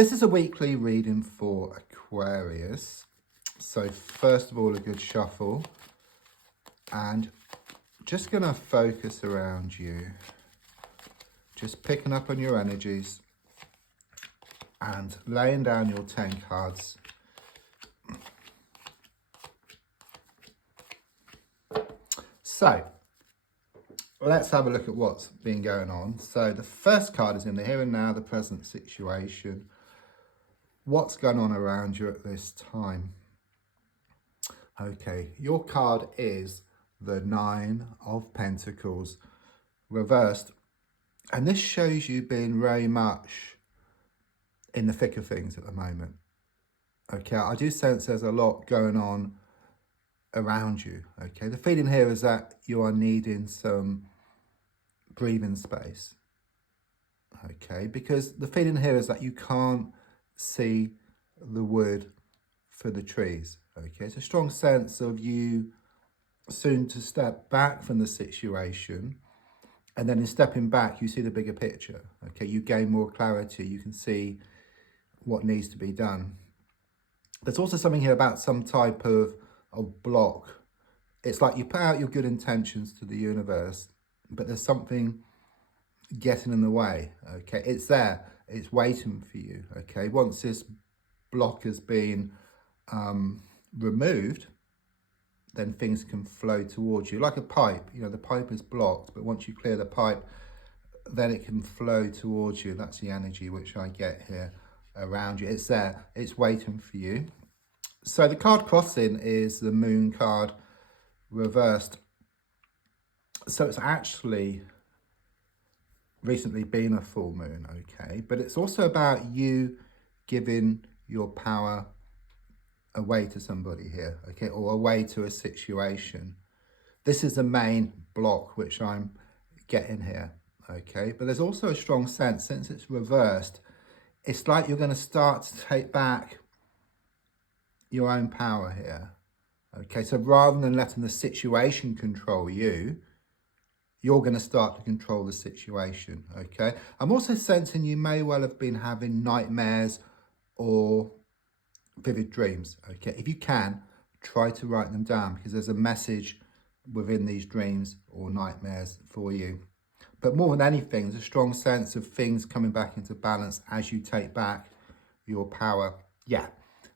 This is a weekly reading for Aquarius. So first of all, a good shuffle. And just going to focus around you. Just picking up on your energies. And laying down your 10 cards. So, let's have a look at what's been going on. So the first card is in the here and now, the present situation. What's going on around you at this time? Okay, your card is the 9 of Pentacles reversed. And this shows you being very much in the thick of things at the moment. Okay, I do sense there's a lot going on around you. Okay, the feeling here is that you are needing some breathing space. Okay, because the feeling here is that you can't see the wood for the trees. Okay, it's a strong sense of you soon to step back from the situation, and then in stepping back you see the bigger picture. Okay, you gain more clarity, you can see what needs to be done. There's also something here about some type of block. It's like you put out your good intentions to the universe, but there's something getting in the way. Okay, it's there, it's waiting for you. Okay, once this block has been removed, then things can flow towards you like a pipe. You know, the pipe is blocked, but once you clear the pipe, then it can flow towards you. That's the energy which I get here around you. It's there, it's waiting for you. So the card crossing is the Moon card reversed. So it's actually recently been a full moon, okay? But it's also about you giving your power away to somebody here, okay? Or away to a situation. This is the main block which I'm getting here, okay? But there's also a strong sense, since it's reversed, it's like you're going to start to take back your own power here. Okay, so rather than letting the situation control you, you're going to start to control the situation. Okay, I'm also sensing you may well have been having nightmares or vivid dreams. Okay, if you can, try to write them down, because there's a message within these dreams or nightmares for you. But more than anything, there's a strong sense of things coming back into balance as you take back your power. Yeah,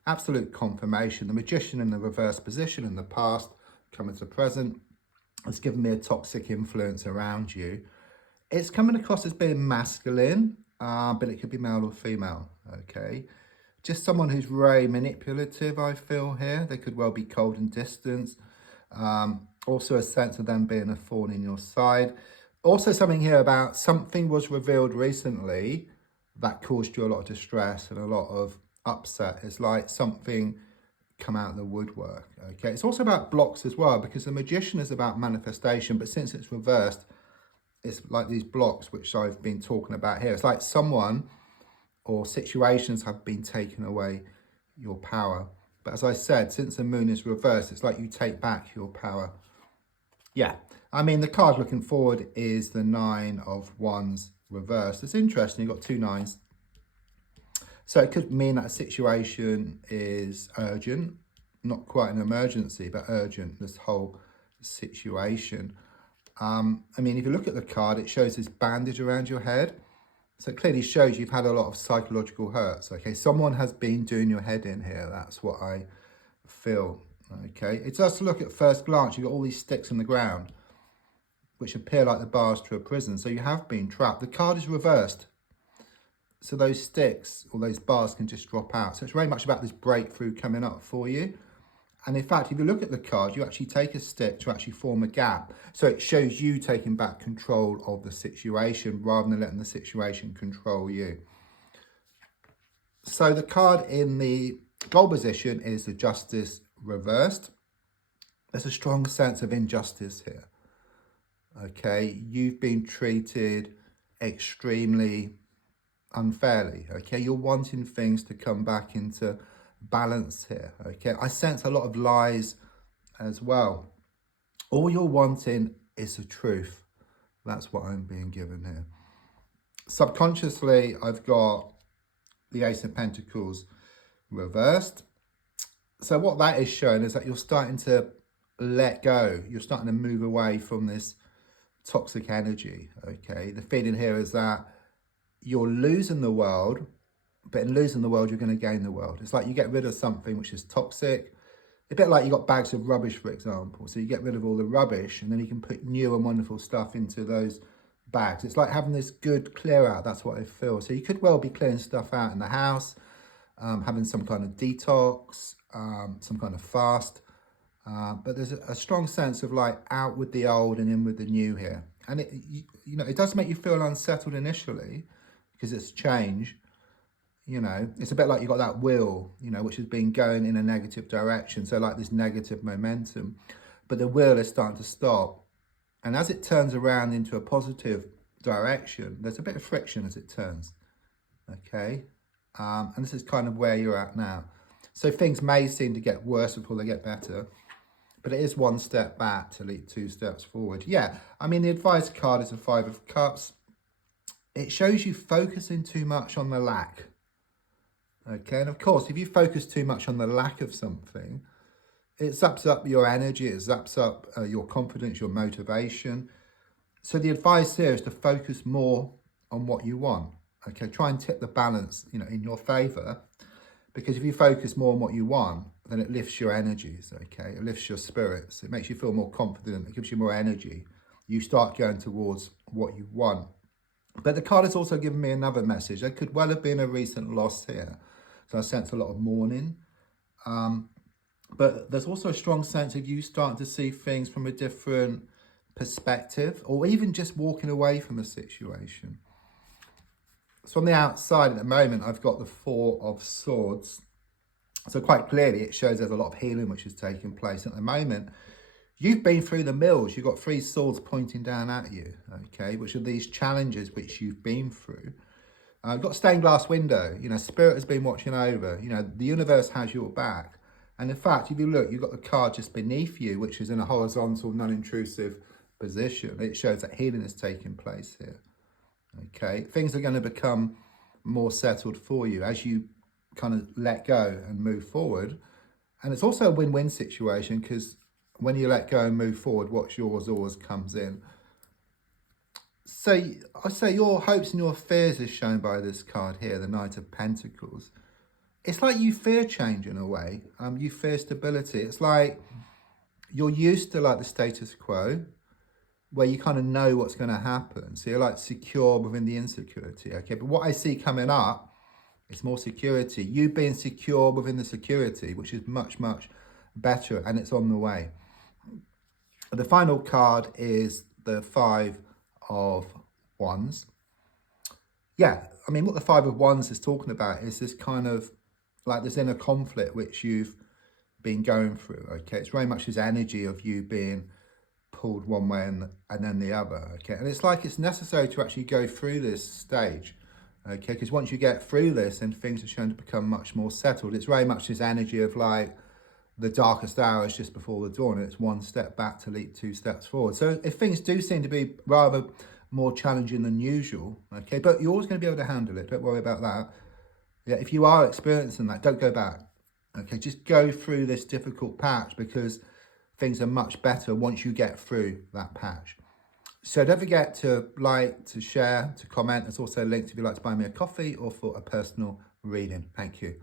absolute confirmation. The Magician in the reverse position in the past, coming to present, it's given me a toxic influence around you. It's coming across as being masculine, but it could be male or female, okay? Just someone who's very manipulative, I feel here. They could well be cold and distant. Also a sense of them being a thorn in your side. Also something here about something was revealed recently that caused you a lot of distress and a lot of upset. It's like something come out of the woodwork. Okay, it's also about blocks as well, because the Magician is about manifestation, but since it's reversed, it's like these blocks which I've been talking about here. It's like someone or situations have been taken away your power. But as I said, since the moon is reversed, it's like you take back your power. Yeah, I mean, the card looking forward is the 9 of Wands reversed. It's interesting, you've got 2 9s. So it could mean that a situation is urgent, not quite an emergency, but urgent, this whole situation. I mean, if you look at the card, it shows this bandage around your head. So it clearly shows you've had a lot of psychological hurts, okay? Someone has been doing your head in here. That's what I feel, okay? It does look at first glance, you've got all these sticks in the ground, which appear like the bars to a prison. So you have been trapped. The card is reversed. So those sticks or those bars can just drop out. So it's very much about this breakthrough coming up for you. And in fact, if you look at the card, you actually take a stick to actually form a gap. So it shows you taking back control of the situation rather than letting the situation control you. So the card in the goal position is the Justice reversed. There's a strong sense of injustice here. Okay, you've been treated extremely unfairly. Okay, you're wanting things to come back into balance here. Okay, I sense a lot of lies as well. All you're wanting is the truth. That's what I'm being given here. Subconsciously, I've got the Ace of Pentacles reversed. So what that is showing is that you're starting to let go. You're starting to move away from this toxic energy, okay? The feeling here is that you're losing the world, but in losing the world, you're going to gain the world. It's like you get rid of something which is toxic. A bit like you got bags of rubbish, for example. So you get rid of all the rubbish and then you can put new and wonderful stuff into those bags. It's like having this good clear out. That's what I feel. So you could well be clearing stuff out in the house, having some kind of detox, some kind of fast. But there's a strong sense of like out with the old and in with the new here. And it does make you feel unsettled initially because it's change. It's a bit like you got that wheel, which has been going in a negative direction. So like this negative momentum, but the wheel is starting to stop. And as it turns around into a positive direction, there's a bit of friction as it turns. Okay. And this is kind of where you're at now. So things may seem to get worse before they get better, but it is one step back to lead 2 steps forward. Yeah. I mean, the advice card is a 5 of Cups. It shows you focusing too much on the lack. Okay, and of course, if you focus too much on the lack of something, it zaps up your energy, it zaps up your confidence, your motivation. So the advice here is to focus more on what you want. Okay, try and tip the balance, in your favor, because if you focus more on what you want, then it lifts your energies. Okay, it lifts your spirits. It makes you feel more confident. It gives you more energy. You start going towards what you want. But the card has also given me another message. There could well have been a recent loss here. So I sense a lot of mourning. But there's also a strong sense of you starting to see things from a different perspective, or even just walking away from a situation. So on the outside at the moment, I've got the 4 of Swords. So quite clearly, it shows there's a lot of healing which is taking place at the moment. You've been through the mills. You've got 3 swords pointing down at you, okay, which are these challenges which you've been through. You've got a stained glass window. Spirit has been watching over. The universe has your back. And in fact, if you look, you've got the card just beneath you, which is in a horizontal, non-intrusive position. It shows that healing is taking place here. Okay, things are going to become more settled for you as you kind of let go and move forward. And it's also a win-win situation because when you let go and move forward, what's yours always comes in. So I say your hopes and your fears is shown by this card here, the Knight of Pentacles. It's like you fear change in a way. You fear stability. It's like you're used to like the status quo where you kind of know what's going to happen. So you're like secure within the insecurity. Okay, but what I see coming up is more security. You being secure within the security, which is much, much better, and it's on the way. The final card is the 5 of Wands. Yeah, I mean, what the 5 of Wands is talking about is this kind of like this inner conflict which you've been going through. Okay, it's very much this energy of you being pulled one way and then the other. Okay, and it's like it's necessary to actually go through this stage. Okay, because once you get through this, then things are shown to become much more settled. It's very much this energy of like the darkest hour is just before the dawn, and it's 1 step back to leap 2 steps forward. So if things do seem to be rather more challenging than usual, okay, but you're always going to be able to handle it. Don't worry about that. Yeah, if you are experiencing that, don't go back. Okay, just go through this difficult patch because things are much better once you get through that patch. So don't forget to like, to share, to comment. There's also links if you'd like to buy me a coffee or for a personal reading. Thank you.